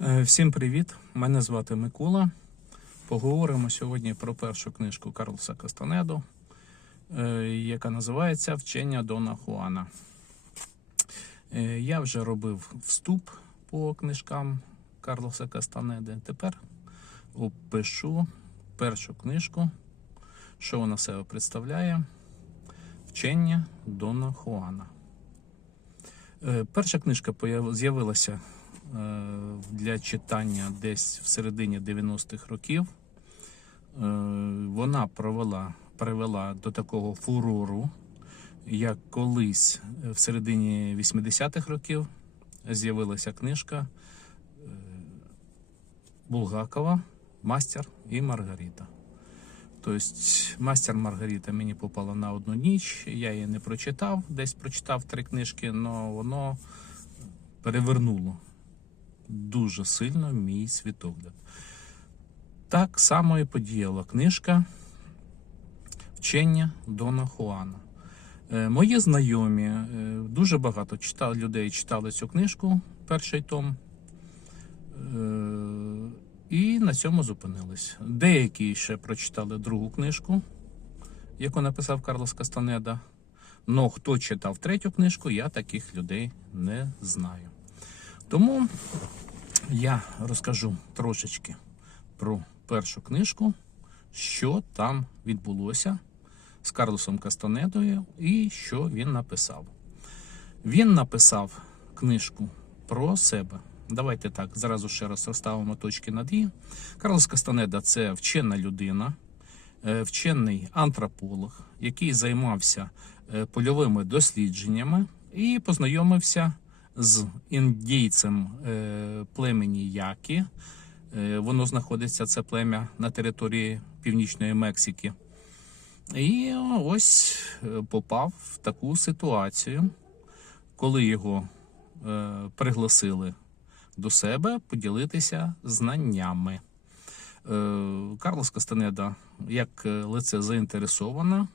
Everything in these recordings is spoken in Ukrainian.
Е, Всім привіт! Мене звати Микола. Поговоримо сьогодні про першу книжку Карлоса Кастанеду, е, яка називається Вчення Дона Хуана. Е, Я вже робив вступ по книжкам Карлоса Кастанеди. Тепер опишу першу книжку, що вона себе представляє. Вчення Дона Хуана. Перша книжка з'явилася для читання десь в середині 90-х років. Е, Вона провела, привела до такого фурору, як колись е, в середині 80-х років з'явилася книжка е, Булгакова Мастер і Маргарита. Тобто мастер Маргарита мені попала на одну ніч. Я її не прочитав, десь прочитав три книжки, але воно перевернуло дуже сильно мій світогляд. Так само і подіяла книжка Вчення Дона Хуана. Е, Мої знайомі, е, дуже багато читали, людей читали цю книжку, перший том. Е, І на цьому зупинились. Деякі ще прочитали другу книжку, яку написав Карлос Кастанеда. Но хто читав третю книжку, я таких людей не знаю. Тому я розкажу трошечки про першу книжку, що там відбулося з Карлосом Кастанедою і що він написав. Він написав книжку про себе. Давайте так, зразу ще раз розставимо точки над «і». Карлос Кастанеда це вчена людина, е, вчений антрополог, який займався е, польовими дослідженнями і познайомився з індійцем е, племені Які. Е, Воно знаходиться це плем'я на території Північної Мексики. І ось е, попав в таку ситуацію, коли його пригласили до себе поділитися знаннями. Карлос Кастанеда, як лице заінтересована,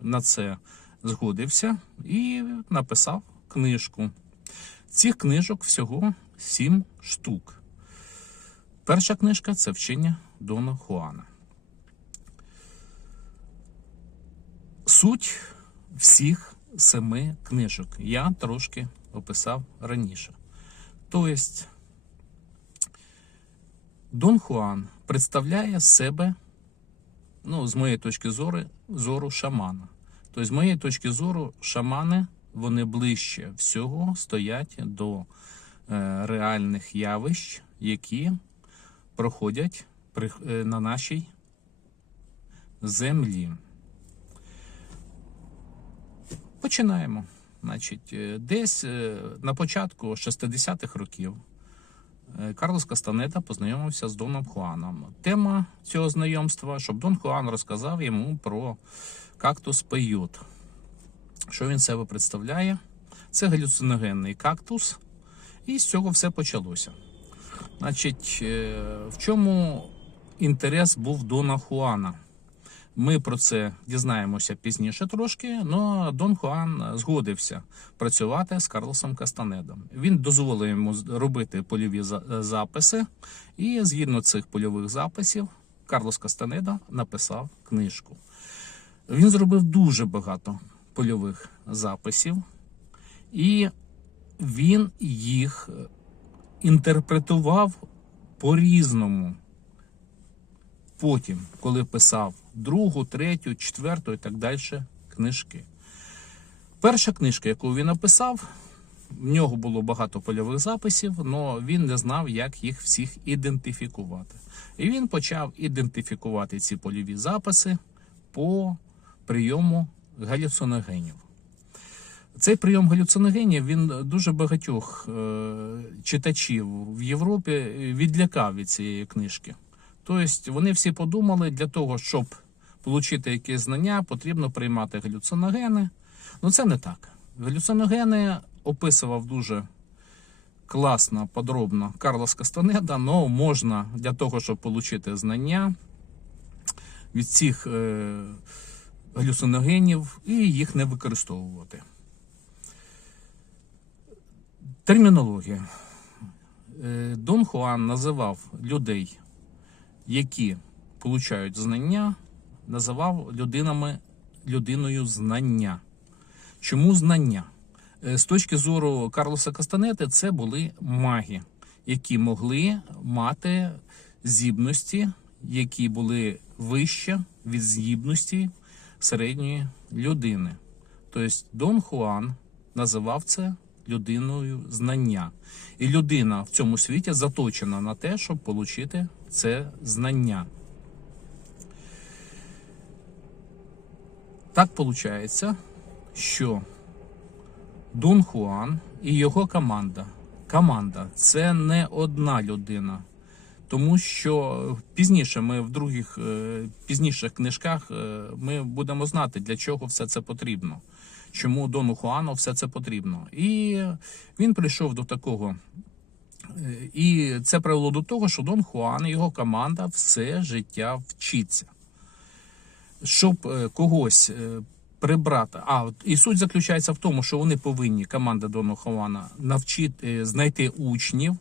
на це згодився і написав книжку. Цих книжок всього сім штук. Перша книжка це вчення Дона Хуана. Суть всіх семи книжок я трошки описав раніше. Тобто, Дон Хуан представляє себе, ну, з моєї точки зору, зору шамана. Тобто, з моєї точки зору, шамани вони ближче всього стоять до е, реальних явищ, які проходять е, на нашій землі. Починаємо. Значить, е, десь на початку 60-х років Карлос Кастанета познайомився з Доном Хуаном. Тема цього знайомства, щоб Дон Хуан розказав йому про кактус пейот. Що він себе представляє? Це галюциногенний кактус, і з цього все почалося. Значить, е, в чому інтерес був Дона Хуана? Ми про це дізнаємося пізніше трошки, але Дон Хуан згодився працювати з Карлосом Кастанедом. Він дозволив йому робити польові е, записи, і згідно цих польових записів, Карлос Кастанеда написав книжку. Він зробив дуже багато польових записів, і він їх е, інтерпретував по-різному. Потім, коли писав другу, третю, четверту і так далі книжки. Перша книжка, яку він написав, в нього було багато польових записів, але він не знав, як їх всіх ідентифікувати. І він почав ідентифікувати ці польові записи по прийому галюциногенів. Цей прийом галюциногенів він дуже багатьох е, читачів в Європі відлякав від цієї книжки. Тобто вони всі подумали, для того, щоб отримати якісь знання, потрібно приймати галюциногени. Ну це не так. Галюциногени описував дуже класно, подробно Карлос Кастанеда, але можна для того, щоб отримати знання від цих е, галюциногенів і їх не використовувати. Термінологія. Е, Дон Хуан називав людей, які получають знання, називав людинами людиною знання. Чому знання? Е, З точки зору Карлоса Кастанети, це були маги, які могли мати здібності, які були вище від здібності середньої людини. Тобто Дон Хуан називав це людиною знання. І людина в цьому світі заточена на те, щоб отримати це знання. Так виходить, що Дон Хуан і його команда. Команда це не одна людина. Тому що пізніше ми в других е, пізніших книжках е, ми будемо знати, для чого все це потрібно. Чому Дону Хуану все це потрібно. І він прийшов до такого. е, І це привело до того, що Дон Хуан і його команда все життя вчиться щоб когось прибрати. А і суть заключається в тому, що вони повинні команда Дону Хована навчити знайти учнів,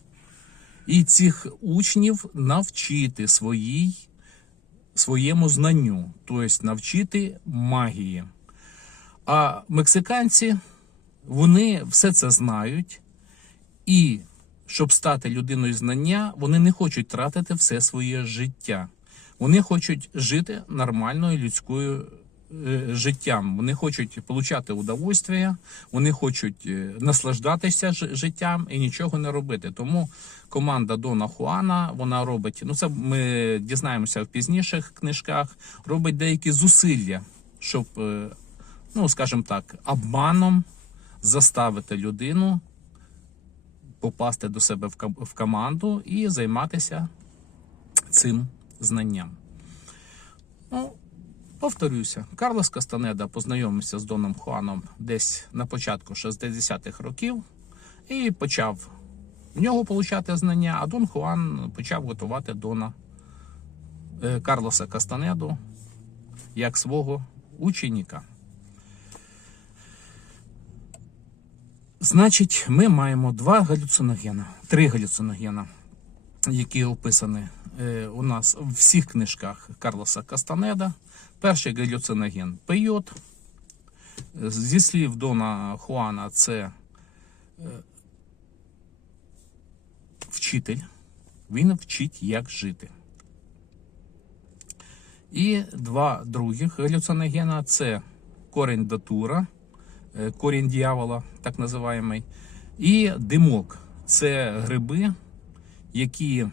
і цих учнів навчити своїй, своєму знанню, тобто навчити магії. А мексиканці вони все це знають, і щоб стати людиною знання, вони не хочуть тратити все своє життя. Вони хочуть жити нормальною людською життям. Вони хочуть отримати удовольствие, вони хочуть е, наслаждатися життям і нічого не робити. Тому команда Дона Хуана вона робить. Ну це ми дізнаємося в пізніших книжках. Робить деякі зусилля, щоб, е, ну скажімо так, обманом заставити людину попасти до себе в команду і займатися цим знанням. Ну, повторюся, Карлос Кастанеда познайомився з Доном Хуаном десь на початку 60-х років і почав в нього получати знання, а Дон Хуан почав готувати Дона е, Карлоса Кастанеду як свого ученіка. Значить, ми маємо два галюциногена, три галюциногена, які описані е, у нас в всіх книжках Карлоса Кастанеда. Перший галюциноген пейот. Зі слів Дона Хуана, це е, вчитель. Він вчить, як жити. І два других галюциногена це корінь датура, е, корінь дьявола, так називаємий, і димок. Це гриби, які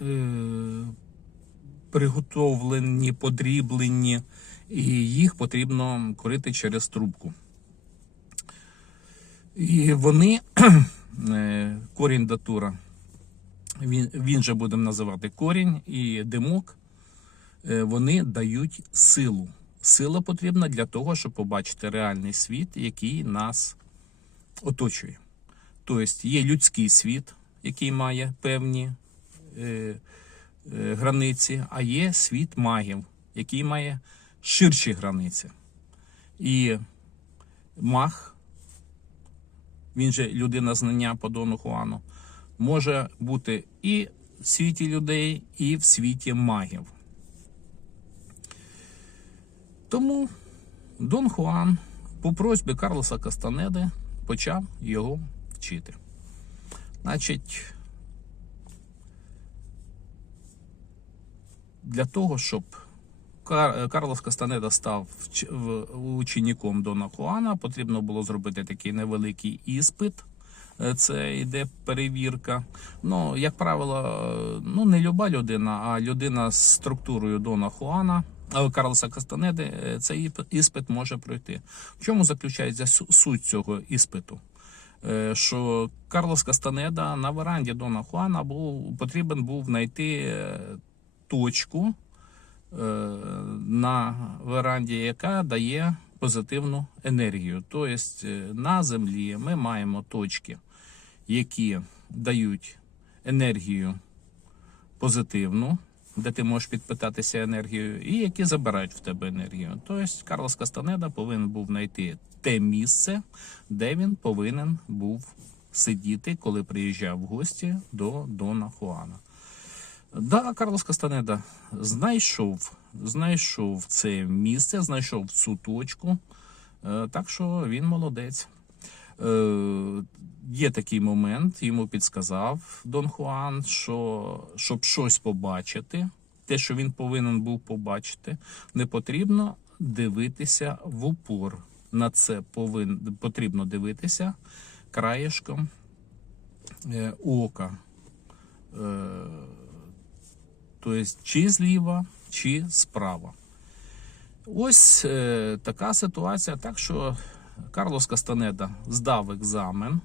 е, приготовлені, подріблені, і їх потрібно курити через трубку. І вони, е, корінь датура, він, він же будемо називати корінь і димок, е, вони дають силу. Сила потрібна для того, щоб побачити реальний світ, який нас оточує. Тобто є людський світ, який має певні е, границі, а є світ магів, який має ширші границі. І маг, він же людина знання по Дону Хуану, може бути і в світі людей, і в світі магів. Тому Дон Хуан по просьбі Карлоса Кастанеди почав його вчити. Значить, для того, щоб Кар- Карлос Кастанеда став учеником Дона Хуана, потрібно було зробити такий невеликий іспит. Е, Це йде перевірка. Ну, як правило, е, ну не люба людина, а людина з структурою Дона Хуана, е, Карлоса Кастанеди, е, цей іспит може пройти. В чому заключається суть цього іспиту? Е, Що Карлос Кастанеда на веранді Дона Хуана був потрібен був знайти е, точку е, на веранді, яка дає позитивну енергію. Тобто е, на землі ми маємо точки, які дають енергію позитивну, де ти можеш підпитатися енергією, і які забирають в тебе енергію. Тобто Карлос Кастанеда повинен був знайти те місце, де він повинен був сидіти, коли приїжджав в гості до Дона Хуана. Да, Карлос Кастанеда знайшов, знайшов це місце, знайшов цю точку. Е, Так що він молодець. Е, Є такий момент, йому підсказав Дон Хуан, що щоб щось побачити, те, що він повинен був побачити, не потрібно дивитися в упор. На це повин, потрібно дивитися краєшком е, ока. Е, тобто, чи зліва, чи справа. Ось е, така ситуація. Так що Карлос Кастанеда здав екзамен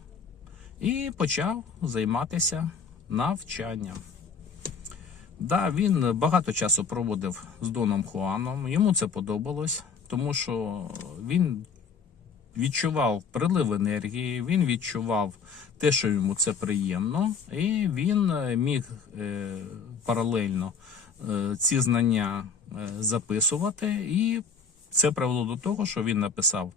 і почав займатися навчанням. Да, він багато часу проводив з Доном Хуаном. Йому це подобалось, тому що він відчував прилив енергії, він відчував те, що йому це приємно, і він е, міг е, паралельно е, ці знання записувати, і це привело до того, що він написав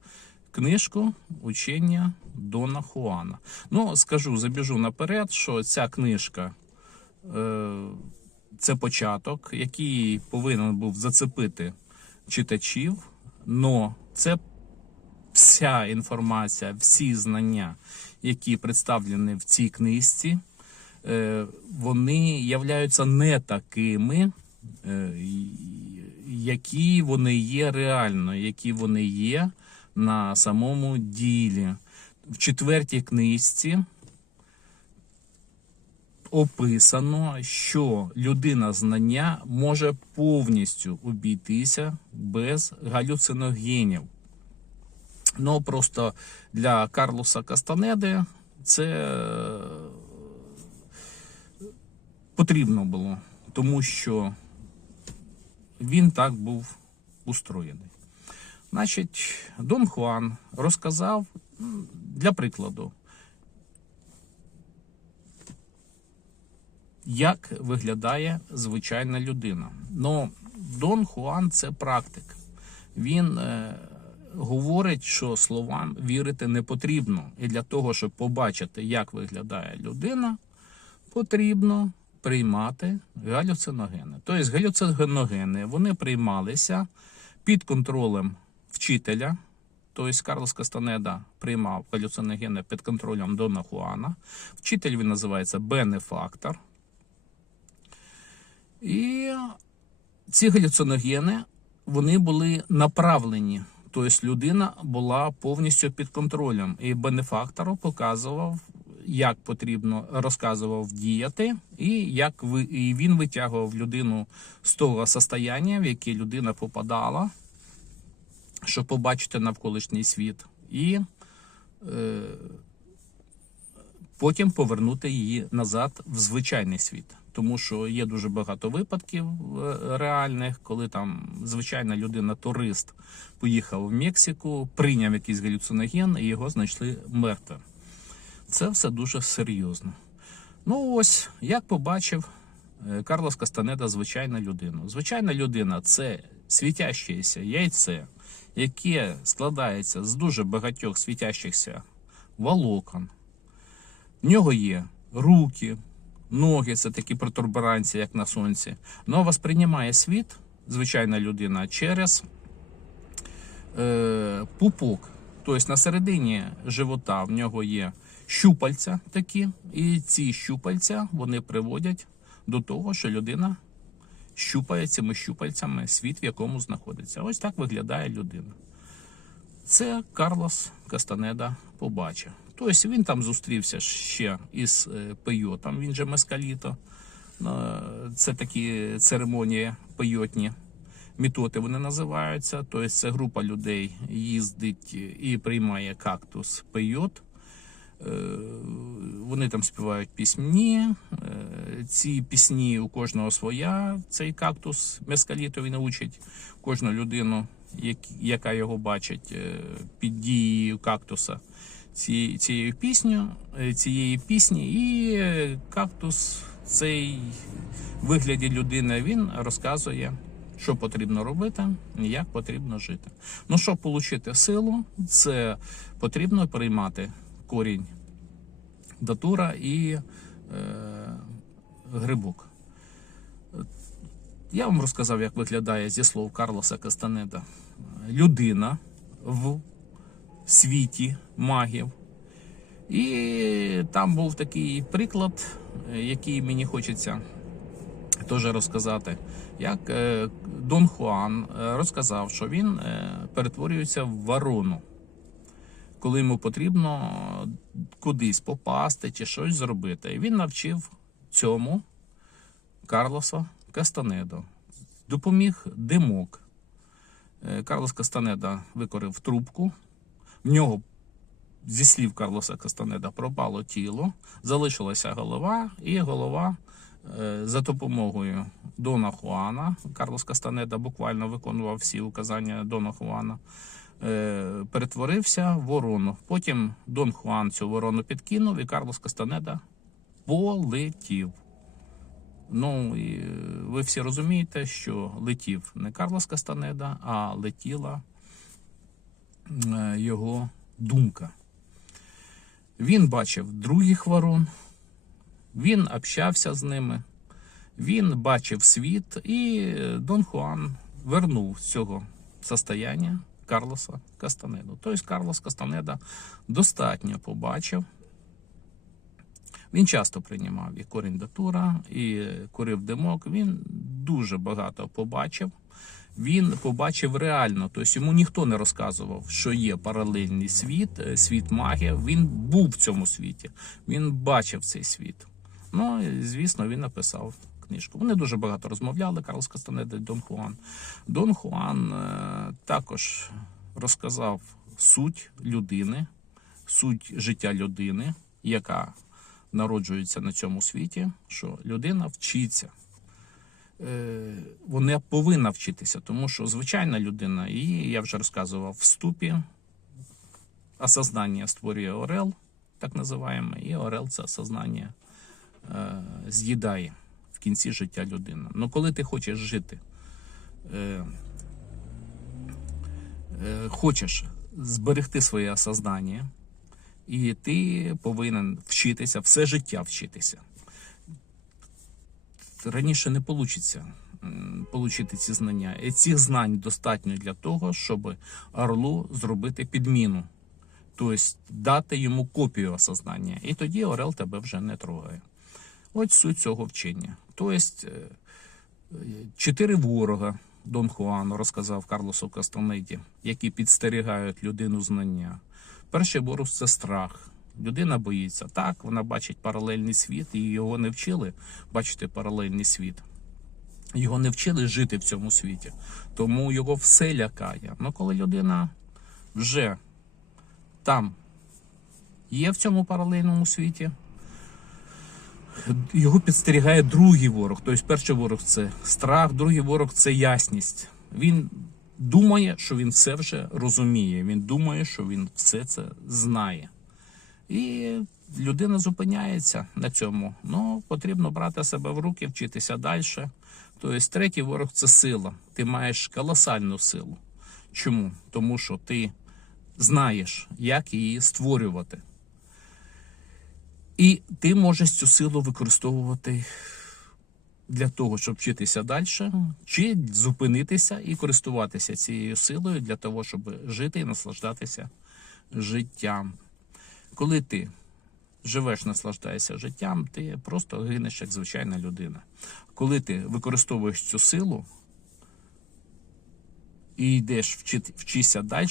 книжку Учення Дона Хуана. Ну, скажу, забіжу наперед, що ця книжка це початок, який повинен був зацепити читачів, но це вся інформація, всі знання, які представлені в цій книжці, е, вони являються не такими, е, які вони є реально, які вони є на самому ділі. В четвертій книжці описано, що людина знання може повністю обійтися без галюциногенів. Ну просто для Карлоса Кастанеди це е, потрібно було, тому що він так був устроєний. Значить, Дон Хуан розказав для прикладу, як виглядає звичайна людина. Ну, Дон Хуан це практик. Він е, говорить, що словам вірити не потрібно. І для того, щоб побачити, як виглядає людина, потрібно приймати галюциногени. Тобто галюциногени вони приймалися під контролем вчителя. Тобто Карлос Кастанеда приймав галюциногени під контролем Дона Хуана. Вчитель він називається бенефактор. І ці галюциногени вони були направлені. Тобто людина була повністю під контролем. І бенефактор показував, як потрібно розказував діяти, і як ви, і він витягував людину з того состояння, в яке людина попадала, щоб побачити навколишній світ, і е, потім повернути її назад в звичайний світ. Тому що є дуже багато випадків е, реальних, коли там звичайна людина, турист, поїхав в Мексику, прийняв якийсь галюциноген і його знайшли мертвим. Це все дуже серйозно. Ну ось, як побачив е, Карлос Кастанеда, звичайна людина. Звичайна людина це світящеся яйце, яке складається з дуже багатьох світящихся волокон. В нього є руки, ноги, це такі протуберанці, як на сонці. Ну, восприймає світ, звичайна людина, через е, пупок. Тобто на середині живота в нього є щупальця такі, і ці щупальця вони приводять до того, що людина щупає цими щупальцями світ, в якому знаходиться. Ось так виглядає людина. Це Карлос Кастанеда побачив. Тобто він там зустрівся ще із е, пейотом, він же Мескаліто. Це такі церемонії пейотні. Мітоти вони називаються. Тобто це група людей їздить і приймає кактус пейот. Е, Вони там співають пісні. Е, Ці пісні у кожного своя. Цей кактус мескаліто він учить кожну людину, яка його бачить під дією кактуса. Ці, цією пісню, е, цієї пісні, і е, кактус цей вигляді людини він розказує, що потрібно робити, як потрібно жити. Ну, щоб отримати силу, це потрібно приймати корінь датура і е, грибок. Я вам розказав, як виглядає зі слов Карлоса Кастанеда людина в світі магів. І там був такий приклад, е, який мені хочеться теж розказати. Як е, Дон Хуан е, розказав, що він перетворюється в ворону, коли йому потрібно кудись попасти чи щось зробити. І він навчив цьому Карлоса Кастанедо. Допоміг димок. Карлос Кастанеда викорив трубку. В нього, зі слів Карлоса Кастанеда, пропало тіло, залишилася голова, і голова е, за допомогою Дона Хуана. Карлос Кастанеда буквально виконував всі указання Дона Хуана. е, Перетворився в ворону. Потім Дон Хуан цю ворону підкинув, і Карлос Кастанеда полетів. Ну, і е, ви всі розумієте, що летів не Карлос Кастанеда, а летіла його думка. Він бачив других ворон, він общався з ними, він бачив світ, і е, Дон Хуан вернув з цього состояння Карлоса Кастанеду. Тобто Карлос Кастанеда достатньо побачив. Він часто приймав і корінь датура, і курив димок. Він дуже багато побачив. Він побачив реально, тобто йому ніхто не розказував, що є паралельний світ, е, світ магії. Він був в цьому світі, він бачив цей світ. Ну і звісно, він написав книжку. Вони дуже багато розмовляли. Карлос Кастанеда і Дон Хуан. Дон Хуан е, також розказав суть людини, суть життя людини, яка народжується на цьому світі, що людина вчиться. Е, Вона повинна вчитися, тому що звичайна людина, і я вже розказував в ступі, осознання створює Орел, так називаємо, і Орел це осознання е, з'їдає в кінці життя людини. Ну коли ти хочеш жити, е, хочеш зберегти своє осознання, і ти повинен вчитися, все життя вчитися. Раніше не вийде отримати ці знання. І цих знань достатньо для того, щоб орлу зробити підміну. Тобто дати йому копію осознання. І тоді Орел тебе вже не трогає. Ось суть цього вчення. Тобто, е, чотири ворога Дон Хуан розказав Карлосу Кастанеді, які підстерігають людину знання. Перший ворог це страх. Людина боїться. Так, вона бачить паралельний світ, і його не вчили бачити паралельний світ. Його не вчили жити в цьому світі. Тому його все лякає. Ну коли людина вже там є в цьому паралельному світі, його підстерігає другий ворог. Тобто перший ворог це страх, другий ворог це ясність. Він думає, що він все вже розуміє. Він думає, що він все це знає. І людина зупиняється на цьому. Ну, потрібно брати себе в руки, вчитися далі. Тобто, третій ворог це сила. Ти маєш колосальну силу. Чому? Тому що ти знаєш, як її створювати. І ти можеш цю силу використовувати для того, щоб вчитися далі, чи зупинитися і користуватися цією силою для того, щоб жити і наслаждатися життям. Коли ти живеш, наслаждаєшся життям, ти просто гинеш як звичайна людина. Коли ти використовуєш цю силу і йдеш вчити, вчися далі,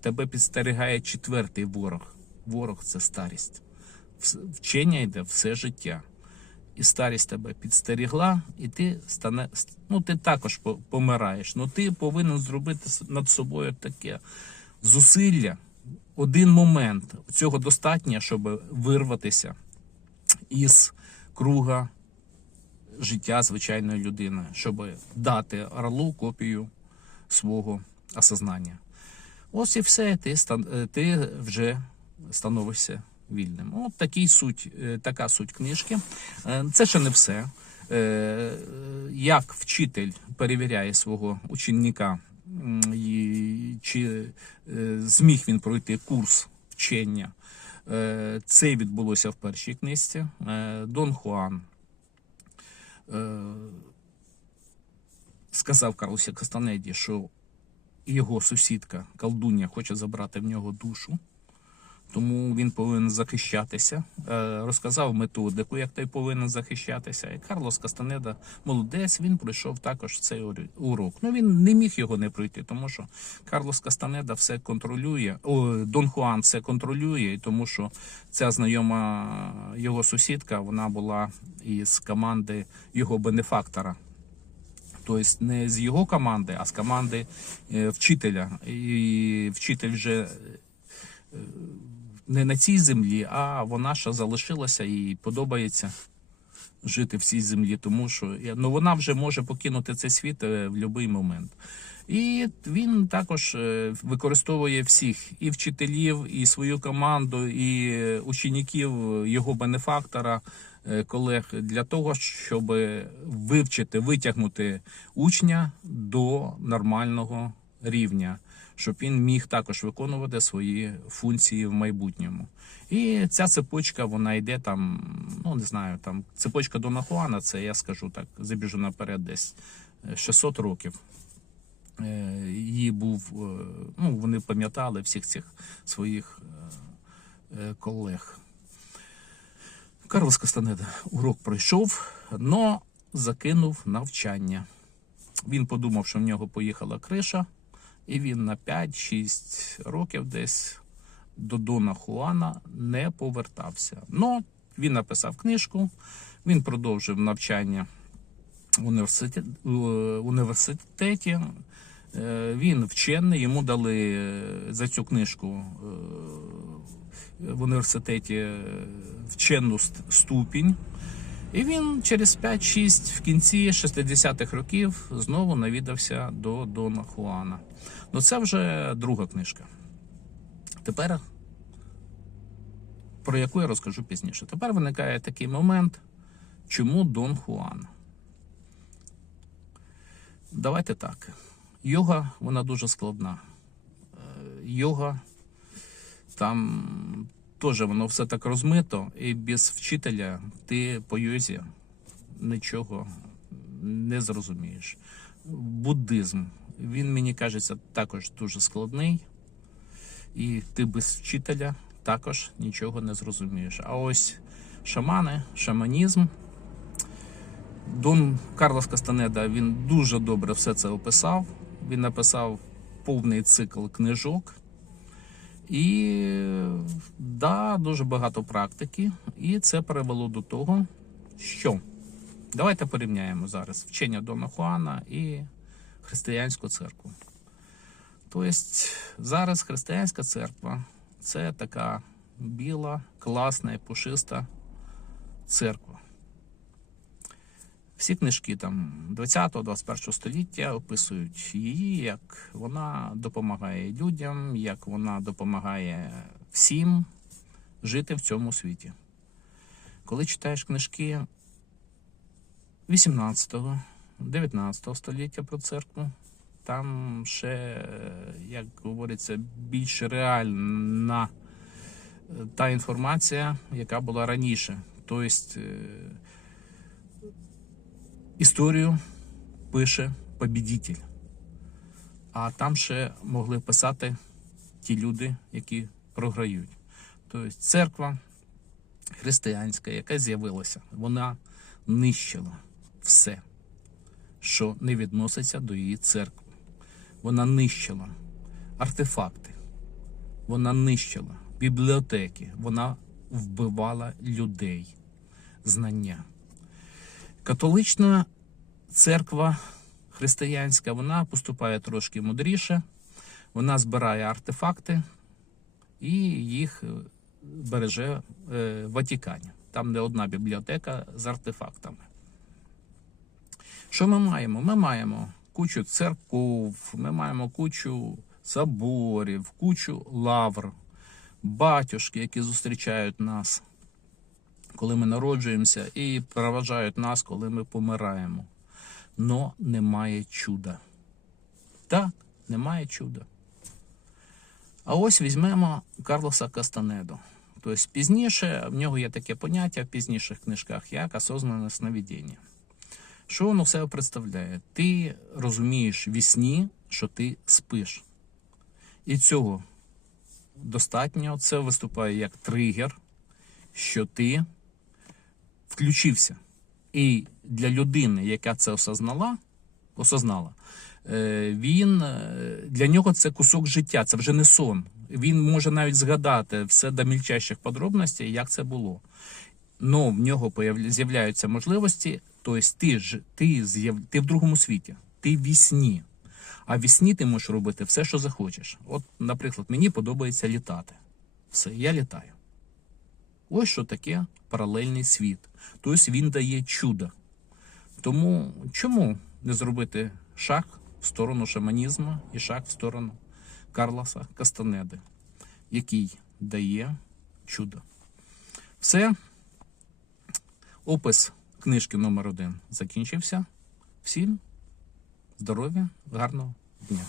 тебе підстерігає четвертий ворог. Ворог це старість. Вчення йде все життя. І старість тебе підстерігла, і ти стане, ну ти також помираєш. Ну ти повинен зробити над собою таке зусилля. Один момент цього достатньо, щоб вирватися із круга життя звичайної людини, щоб дати орлу копію свого осознання. Ось і все, ти, ти вже становишся вільним. От такий суть, така суть книжки. Це ще не все. Як вчитель перевіряє свого ученика, чи зміг він пройти курс вчення Е, Це відбулося в першій книжці. Е, Дон Хуан е, сказав Карлосі Кастанеді, що його сусідка колдунья хоче забрати в нього душу, тому він повинен захищатися. Е, Розказав методику, як той повинен захищатися. І Карлос Кастанеда молодець, він пройшов також цей урок. Ну він не міг його не пройти, тому що Карлос Кастанеда все контролює. О, Дон Хуан все контролює, і тому що ця знайома його сусідка, вона була із команди його бенефактора. Тобто не з його команди, а з команди е, вчителя. І вчитель вже е, не на цій землі, а вона ще залишилася і подобається жити в цій землі, тому що ну, вона вже може покинути цей світ е, в будь-який момент. І він також е, використовує всіх і вчителів, і свою команду, і е, учнів його бенефактора, колег для того, щоб вивчити, витягнути учня до нормального рівня, щоб він міг також виконувати свої функції в майбутньому. І ця цепочка, вона йде там, ну не знаю, там цепочка Дона Хуана, це я скажу так, забіжу наперед десь е, 600 років. Е, Її був, е, ну вони пам'ятали всіх цих своїх е, е, колег. Карлос Кастанеда урок пройшов, но закинув навчання. Він подумав, що в нього поїхала криша, і він на 5-6 років десь до Дона Хуана не повертався. Но він написав книжку, він продовжив навчання в університеті. університеті. Е, Він вчений, йому дали е, за цю книжку е, в університеті е, вчену ступінь. І він через 5-6 в кінці 60-х років знову навідався до Дона Хуана. Ну це вже друга книжка. Тепер про яку я розкажу пізніше. Тепер виникає такий момент, чому Дон Хуан. Давайте так. Йога, вона дуже складна. Е, Йога, там теж воно все так розмито, і без вчителя ти по йозі нічого не зрозумієш. Буддизм, він мені кажеться також дуже складний, і ти без вчителя також нічого не зрозумієш. А ось шамани, шаманізм. Дон Карлос Кастанеда він дуже добре все це описав. Він написав повний цикл книжок. І да, дуже багато практики. І це привело до того, що давайте порівняємо зараз вчення Дона Хуана і християнську церкву. Тобто зараз християнська церква це така біла, класна і пушиста церква. Всі книжки там 20-21 століття описують її, як вона допомагає людям, як вона допомагає всім жити в цьому світі. Коли читаєш книжки 18-го, 19 століття про церкву, там ще, як говориться, більш реальна е, та інформація, яка була раніше. Тобто е, історію пише побідітель. А там ще могли писати ті люди, які програють. Тобто церква християнська, яка з'явилася, вона нищила все, що не відноситься до її церкви. Вона нищила артефакти, вона нищила бібліотеки, вона вбивала людей, знання. Католична церква християнська, вона поступає трошки мудріше, вона збирає артефакти і їх е, береже е, в Ватикані. Там не одна бібліотека з артефактами. Що ми маємо? Ми маємо кучу церков, ми маємо кучу соборів, кучу лавр, батюшки, які зустрічають нас коли ми народжуємося, і проважають нас, коли ми помираємо. Но немає чуда. Так, немає чуда. А ось візьмемо Карлоса Кастанедо. Тобто пізніше в нього є таке поняття в пізніших книжках, як осознане сновидіння. Що воно в себе представляє? Ти розумієш в сні, що ти спиш. І цього достатньо. Це виступає як тригер, що ти включився. І для людини, яка це осознала, осознала, е, він е, для нього це кусок життя, це вже не сон. Він може навіть згадати все до мільчайших подробностей, як це було. Но в нього з'являються можливості, тобто ти ти, ти в другому світі, ти в вісні. А в вісні ти можеш робити все, що захочеш. От, наприклад, мені подобається літати. Все, я літаю. Ось що таке паралельний світ. Тобто він дає чудо. Тому чому не зробити шаг в сторону шаманізму і шаг в сторону Карлоса Кастанеди, який дає чудо. Все. Опис книжки номер один закінчився. Всім здоров'я, гарного дня.